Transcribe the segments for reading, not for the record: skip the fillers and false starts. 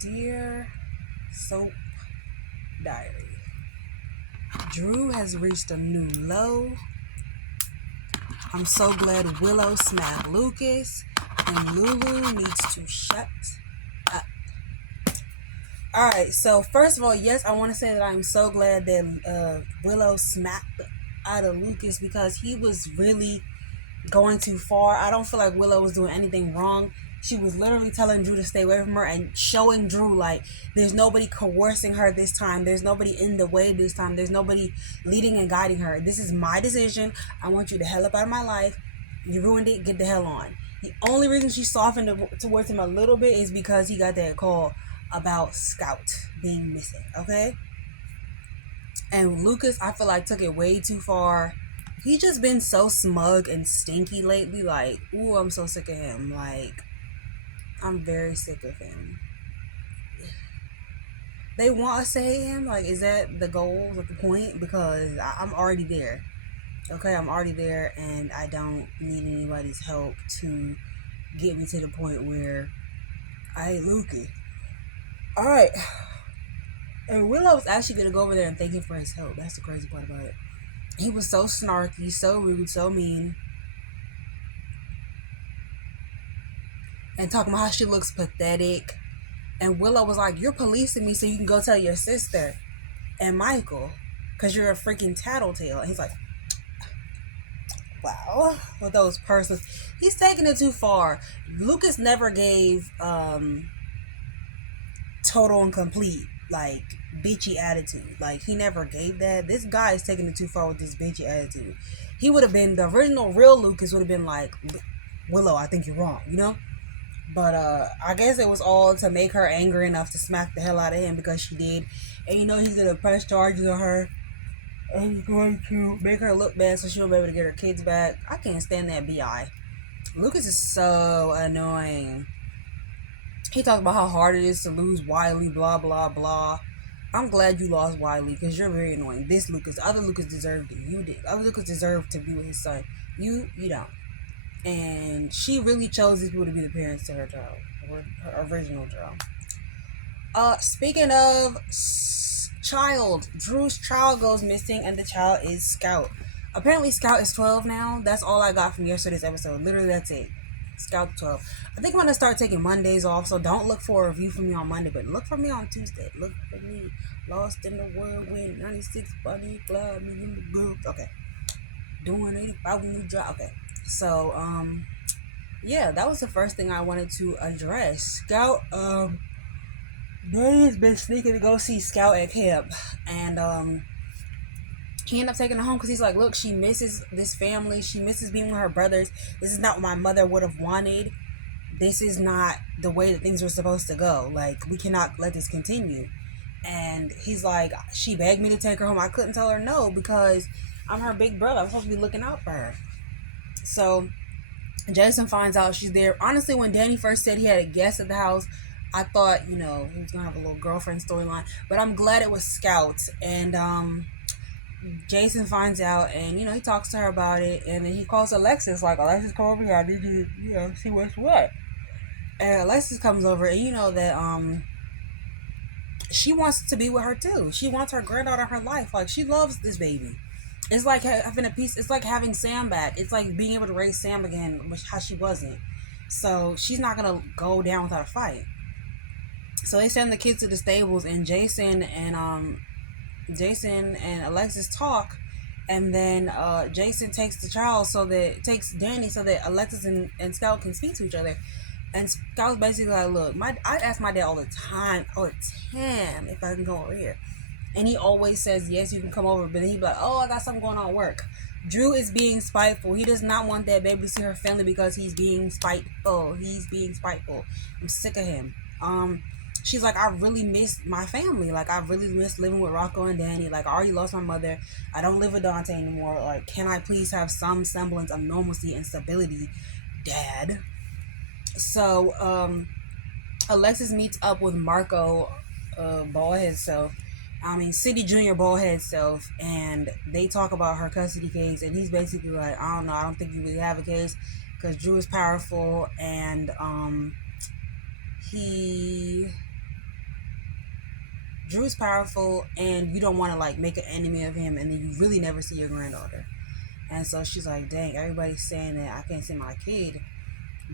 Dear Soap Diary, Drew has reached a new low. I'm so glad Willow smacked Lucas, and Lulu needs to shut up. Alright, so first of all, yes, I want to say that I'm so glad that Willow smacked out of Lucas because he was really going too far. I don't feel like Willow was doing anything wrong. She was literally telling Drew to stay away from her and showing Drew like there's nobody coercing her this time. There's nobody in the way this time. There's nobody leading and guiding her. This is my decision. I want you to hell up out of my life. You ruined it. Get the hell on. The only reason she softened towards him a little bit is because he got that call about Scout being missing. Okay? And Lucas, I feel like, took it way too far. He just been so smug and stinky lately. Like, ooh, I'm so sick of him. Like, I'm very sick of him. They want us to hate him. Like, is that the goal? Is that the point? Because I'm already there. Okay, I'm already there, and I don't need anybody's help to get me to the point where I hate Lukey. All right. And Willow's actually gonna go over there and thank him for his help. That's the crazy part about it. He was so snarky, so rude, so mean. And talking about how she looks pathetic. And Willow was like, you're policing me so you can go tell your sister and Michael because you're a freaking tattletale. And he's like, wow, with those persons. He's taking it too far. Lucas never gave total and complete, like, bitchy attitude. Like, he never gave that. This guy is taking it too far with this bitchy attitude. He would have been, the original real Lucas would have been like, Willow, I think you're wrong, you know? But I guess it was all to make her angry enough to smack the hell out of him because she did. And you know he's going to press charges on her. And he's going to make her look bad so she'll be able to get her kids back. I can't stand that BI. Lucas is so annoying. He talked about how hard it is to lose Wiley, blah, blah, blah. I'm glad you lost Wiley because you're very annoying. This Lucas, other Lucas deserved it. You did. Other Lucas deserved to be with his son. You don't. And she really chose these people to be the parents to her child, her original child. Speaking of child, Drew's child goes missing, and the child is Scout. Apparently, Scout is 12 now. That's all I got from yesterday's episode. Literally, that's it. Scout 12. I think I'm gonna start taking Mondays off, so don't look for a review from me on Monday, but look for me on Tuesday. Look for me, lost in the whirlwind, 96 bunny cloud, me in the group. Okay, doing 85 when you drop. Okay. So, yeah, that was the first thing I wanted to address. Scout, Danny's been sneaking to go see Scout at camp, and, he ended up taking her home because he's like, look, she misses this family. She misses being with her brothers. This is not what my mother would have wanted. This is not the way that things were supposed to go. Like, we cannot let this continue. And he's like, she begged me to take her home. I couldn't tell her no because I'm her big brother. I'm supposed to be looking out for her. So Jason finds out she's there. Honestly, when Danny first said he had a guest at the house, I thought, he was gonna have a little girlfriend storyline. But I'm glad it was Scout. And Jason finds out, and he talks to her about it, and then he calls Alexis, like, Alexis, come over here. I need you to see what's what. And Alexis comes over, and that she wants to be with her too. She wants her granddaughter in her life. Like, she loves this baby. It's like having a piece. It's like having Sam back. It's like being able to raise Sam again, which how she wasn't. So she's not gonna go down without a fight. So they send the kids to the stables, and Jason and Alexis talk, and then Jason takes takes Danny so that Alexis and Scout can speak to each other. And Scout's basically like, look, I'd ask my dad all the time, if I can go over here. And he always says, yes, you can come over. But then he'd be like, oh, I got something going on at work. Drew is being spiteful. He does not want that baby to see her family because he's being spiteful. I'm sick of him. She's like, I really miss my family. Like, I really miss living with Rocco and Danny. Like, I already lost my mother. I don't live with Dante anymore. Like, can I please have some semblance of normalcy and stability, Dad? So, Alexis meets up with Marco, baldhead self. City Junior baldhead self, and they talk about her custody case, and he's basically like, I don't know, I don't think you really have a case because Drew is powerful, and he Drew's powerful, and you don't want to like make an enemy of him, and then you really never see your granddaughter. And so she's like, dang, everybody's saying that I can't see my kid,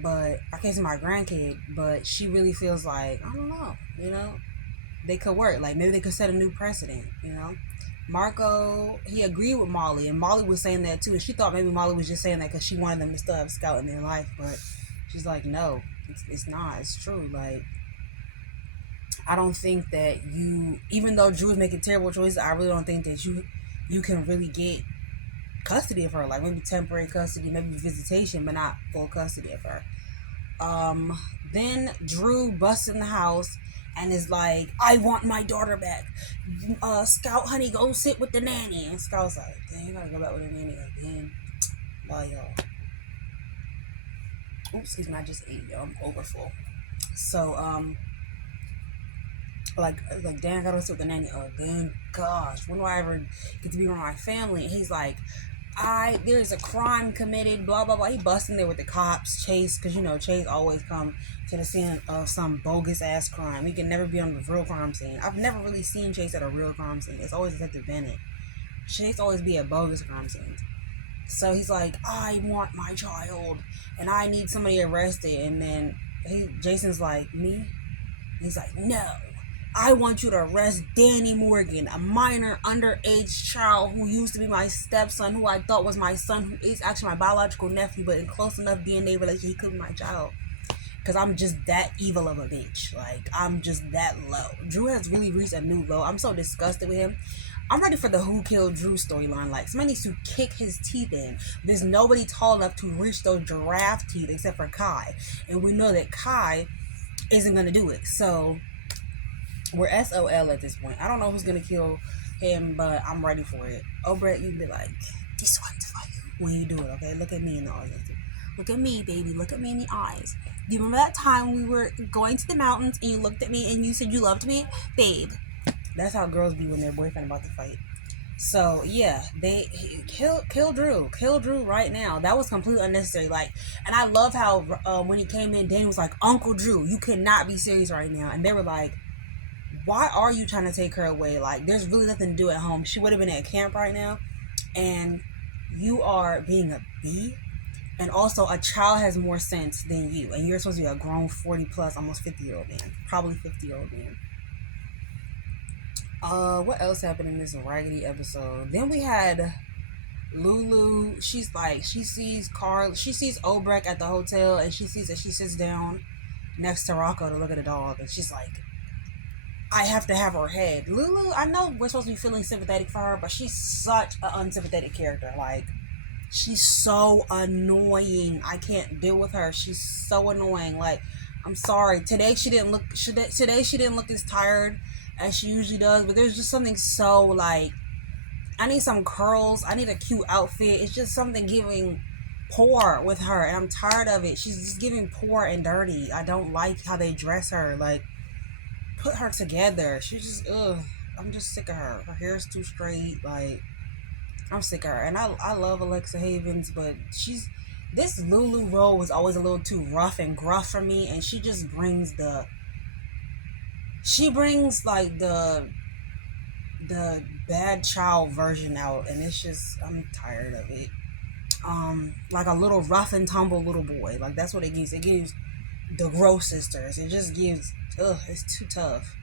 but I can't see my grandkid, but she really feels like, I don't know, they could work. Like maybe they could set a new precedent. Marco, he agreed with Molly, and Molly was saying that too. And she thought maybe Molly was just saying that because she wanted them to still have Scout in their life, but she's like, no, it's not. It's true. Like, I don't think that even though Drew is making terrible choices, I really don't think that you can really get custody of her. Like maybe temporary custody, maybe visitation, but not full custody of her. Then Drew busts in the house and is like, I want my daughter back. Scout, honey, go sit with the nanny. And Scout's like, dang, you gotta go back with the nanny again. Bye, y'all. Oops, excuse me, I just ate, y'all. I'm over full. So, like, damn, I gotta sit with the nanny again. Gosh, when do I ever get to be around my family? And he's like, there's a crime committed, blah, blah, blah. He busts in there with the cops, Chase, because, Chase always come to the scene of some bogus-ass crime. He can never be on the real crime scene. I've never really seen Chase at a real crime scene. It's always Detective Bennett. Chase always be at bogus crime scenes. So he's like, I want my child, and I need somebody arrested. And then Jason's like, me? He's like, no. I want you to arrest Danny Morgan, a minor underage child who used to be my stepson, who I thought was my son, who is actually my biological nephew, but in close enough DNA relation, he could be my child. Because I'm just that evil of a bitch. Like, I'm just that low. Drew has really reached a new low. I'm so disgusted with him. I'm ready for the Who Killed Drew storyline. Like, somebody needs to kick his teeth in. There's nobody tall enough to reach those giraffe teeth except for Kai. And we know that Kai isn't going to do it. So we're SOL at this point. I don't know who's gonna kill him, but I'm ready for it. Brett, you can be like, this one's for you when you do it, okay? Look at me in the eyes. Look at me, baby. Look at me in the eyes. You remember that time we were going to the mountains and you looked at me and you said you loved me? Babe. That's how girls be when their boyfriend about to fight. So, yeah, they kill Drew. Kill Drew right now. That was completely unnecessary. Like, and I love how when he came in, Danny was like, Uncle Drew, you cannot be serious right now. And they were like, why are you trying to take her away? Like, there's really nothing to do at home. She would have been at camp right now. And you are being a B. And also, a child has more sense than you. And you're supposed to be a grown 40 plus, almost 50-year-old man. Probably 50-year-old man. What else happened in this raggedy episode? Then we had Lulu. She's like, she sees Obrecht at the hotel. And she sees that she sits down next to Rocco to look at the dog. And she's like, I have to have her head. Lulu, I know we're supposed to be feeling sympathetic for her, but she's such an unsympathetic character. Like, she's so annoying. I can't deal with her. She's so annoying. Like, I'm sorry. Today she didn't look as tired as she usually does, but there's just something so, like, I need some curls. I need a cute outfit. It's just something giving poor with her, and I'm tired of it. She's just giving poor and dirty. I don't like how they dress her. Like, put her together. She's just, I'm just sick of her. Her hair's too straight. Like, I'm sick of her. And I love Alexa Havens, but this Lulu role was always a little too rough and gruff for me, and she just brings like the bad child version out, and it's just, I'm tired of it. Like a little rough and tumble little boy. Like, that's what it gives. It gives the Gross sisters. It just gives, it's too tough.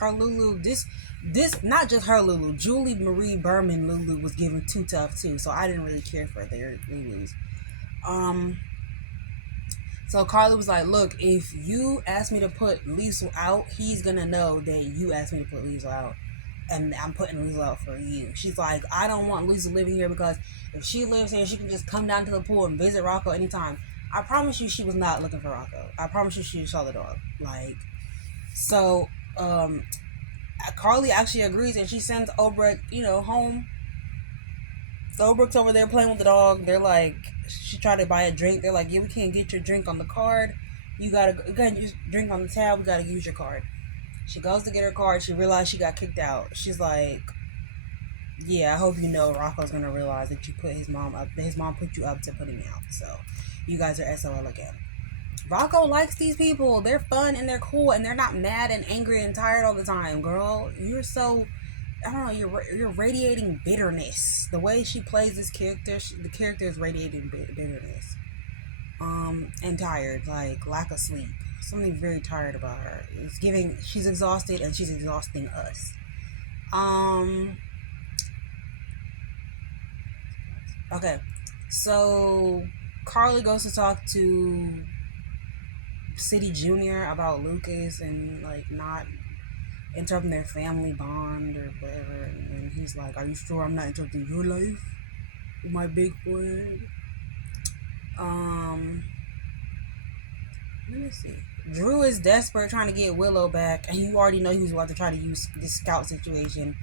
Her Lulu, this not just her Lulu, Julie Marie Berman Lulu was given too tough too, so I didn't really care for their Lulus. So Carly was like, look, if you ask me to put Liesl out, he's gonna know that you asked me to put Liesl out, and I'm putting Liesl out for you. She's like, I don't want Liesl living here, because if she lives here, she can just come down to the pool and visit Rocco anytime. I promise you she was not looking for Rocco. I promise you she saw the dog. Like, so, Carly actually agrees, and she sends Obrecht, home. So Obrecht's over there playing with the dog. They're like, she tried to buy a drink. They're like, yeah, we can't get your drink on the card. You gotta use drink on the tab. We gotta use your card. She goes to get her card. She realized she got kicked out. She's like, yeah, I hope you know Rocco's gonna realize that you put his mom up. That his mom put you up to put him out. So you guys are SOL again. Rocco likes these people. They're fun and they're cool and they're not mad and angry and tired all the time, girl. You're so, I don't know. You're radiating bitterness. The way she plays this character, the character is radiating bitterness. And tired, like lack of sleep. Something very tired about her. It's giving. She's exhausted and she's exhausting us. Um. Okay. So Carly goes to talk to City Junior about Lucas and like not interrupting their family bond or whatever. And he's like, "Are you sure I'm not interrupting your life, my big friend?" Um, let me see. Drew is desperate trying to get Willow back, and you already know he was about to try to use this scout situation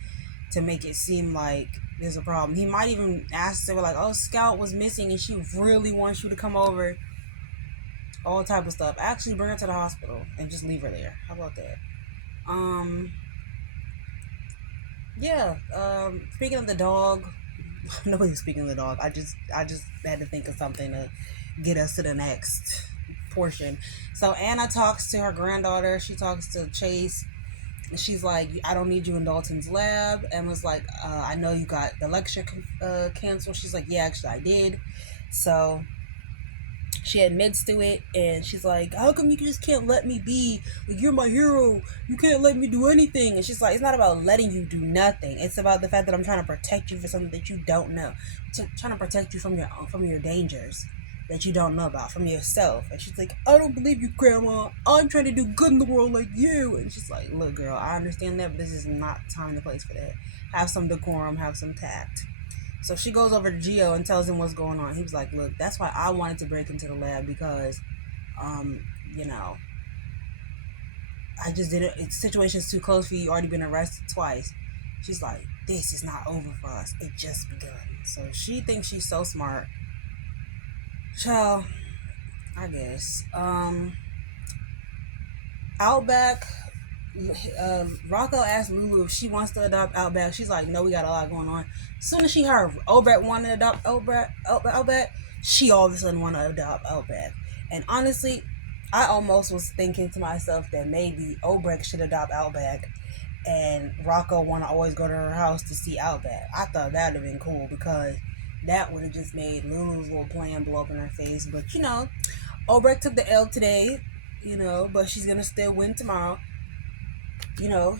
to make it seem like there's a problem. He might even ask her like, "Oh, Scout was missing, and she really wants you to come over." All type of stuff. Actually, bring her to the hospital and just leave her there. How about that? Um, yeah. Speaking of the dog, nobody's speaking of the dog. I just had to think of something to get us to the next portion. So Anna talks to her granddaughter. She talks to Chase. And she's like, "I don't need you in Dalton's lab." And was like, "I know you got the lecture canceled." She's like, "Yeah, actually I did." So she admits to it, and she's like, "How come you just can't let me be? Like, you're my hero. You can't let me do anything." And she's like, "It's not about letting you do nothing. It's about the fact that I'm trying to protect you for something that you don't know. Trying to protect you from your dangers that you don't know about, from yourself." And she's like, "I don't believe you, Grandma. I'm trying to do good in the world like you." And she's like, "Look, girl, I understand that, but this is not time and the place for that. Have some decorum. Have some tact." So she goes over to Gio and tells him what's going on. He was like, "Look, that's why I wanted to break into the lab because, um, you know, I just didn't. It's situation's too close for you. You already been arrested twice." She's like, "This is not over for us. It just begun." So she thinks she's so smart. So I guess. Outback. Rocco asked Lulu if she wants to adopt Outback. She's like, "No, we got a lot going on." As soon as she heard Outback wanted to adopt Outback, she all of a sudden wanted to adopt Outback. And honestly, I almost was thinking to myself that maybe Obrecht should adopt Outback, and Rocco want to always go to her house to see Outback. I thought that would have been cool because that would have just made Lulu's little plan blow up in her face. But Obrecht took the L today, but she's gonna still win tomorrow.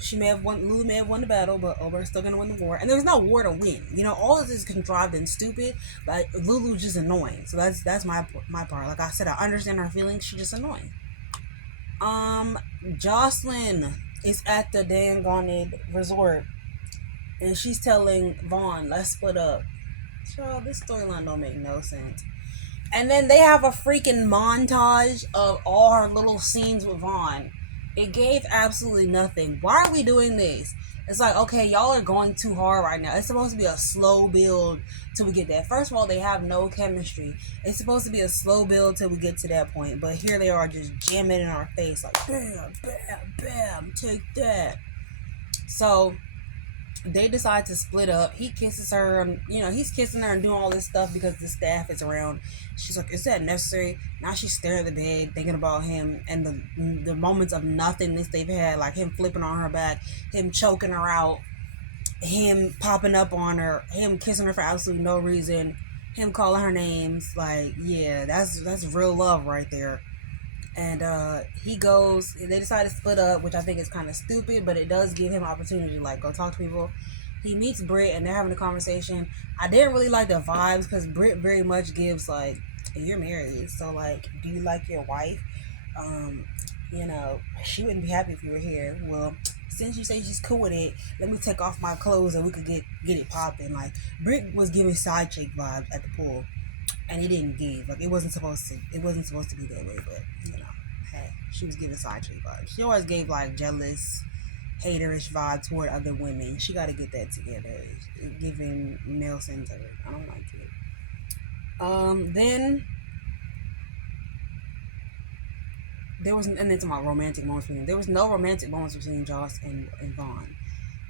She may have won. Lulu may have won the battle, but Ober's still gonna win the war. And there's no war to win. All of this is contrived and stupid. But Lulu's just annoying. So that's my part. Like I said, I understand her feelings. She's just annoying. Jocelyn is at the Dangonid resort, and she's telling Vaughn, "Let's split up." So this storyline don't make no sense. And then they have a freaking montage of all her little scenes with Vaughn. It gave absolutely nothing. Why are we doing this? It's like, okay, y'all are going too hard right now. It's supposed to be a slow build till we get that. First of all, they have no chemistry. It's supposed to be a slow build till we get to that point. But here they are just jamming in our face. Like, bam, bam, bam, take that. So they decide to split up. He kisses her, and he's kissing her and doing all this stuff because the staff is around. She's like, "Is that necessary?" Now she's staring at the bed, thinking about him and the moments of nothingness they've had, like him flipping on her back, him choking her out, him popping up on her, him kissing her for absolutely no reason, him calling her names. Like, yeah, that's real love right there. And they decide to split up, which I think is kind of stupid, but it does give him opportunity to like go talk to people. He meets Britt and they're having a conversation. I didn't really like the vibes because Britt very much gives like, "You're married, so like, do you like your wife? Um, she wouldn't be happy if you were here. Well, since you say she's cool with it, let me take off my clothes and we could get it popping." Like, Britt was giving side chick vibes at the pool, and it didn't give. Like, it wasn't supposed to be that way, but hey, she was giving side chick vibes. She always gave like jealous, haterish vibe toward other women. She got to get that together. It's giving male centered. I don't like it. Then there was, and then to my romantic moments between them. There was no romantic moments between Joss and Vaughn.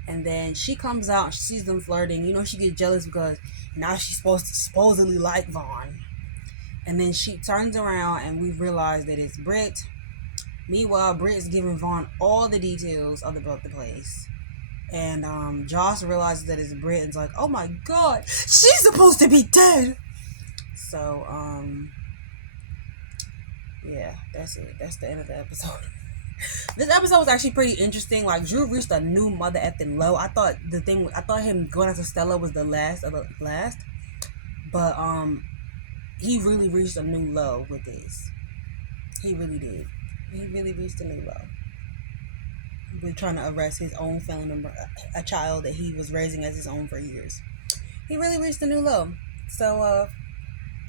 And then she comes out, she sees them flirting. She gets jealous because now she's supposed to supposedly like Vaughn. And then she turns around and we realize that it's Britt. Meanwhile, Britt's giving Vaughn all the details about the place. And Josh realizes that it's Britt and's like, oh my god, she's supposed to be dead. So, yeah, that's it. That's the end of the episode. This episode was actually pretty interesting. Like, Drew reached a new mother effing low. I thought him going after Stella was the last of the last. But, he really reached a new low with this. He really did. He really reached a new low. With trying to arrest his own family member, a child that he was raising as his own for years. He really reached a new low. So,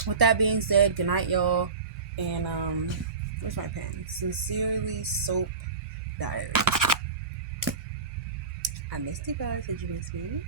with that being said, good night, y'all. And, where's my pen? Sincerely, Soap Diary. I missed you guys. Did you miss me?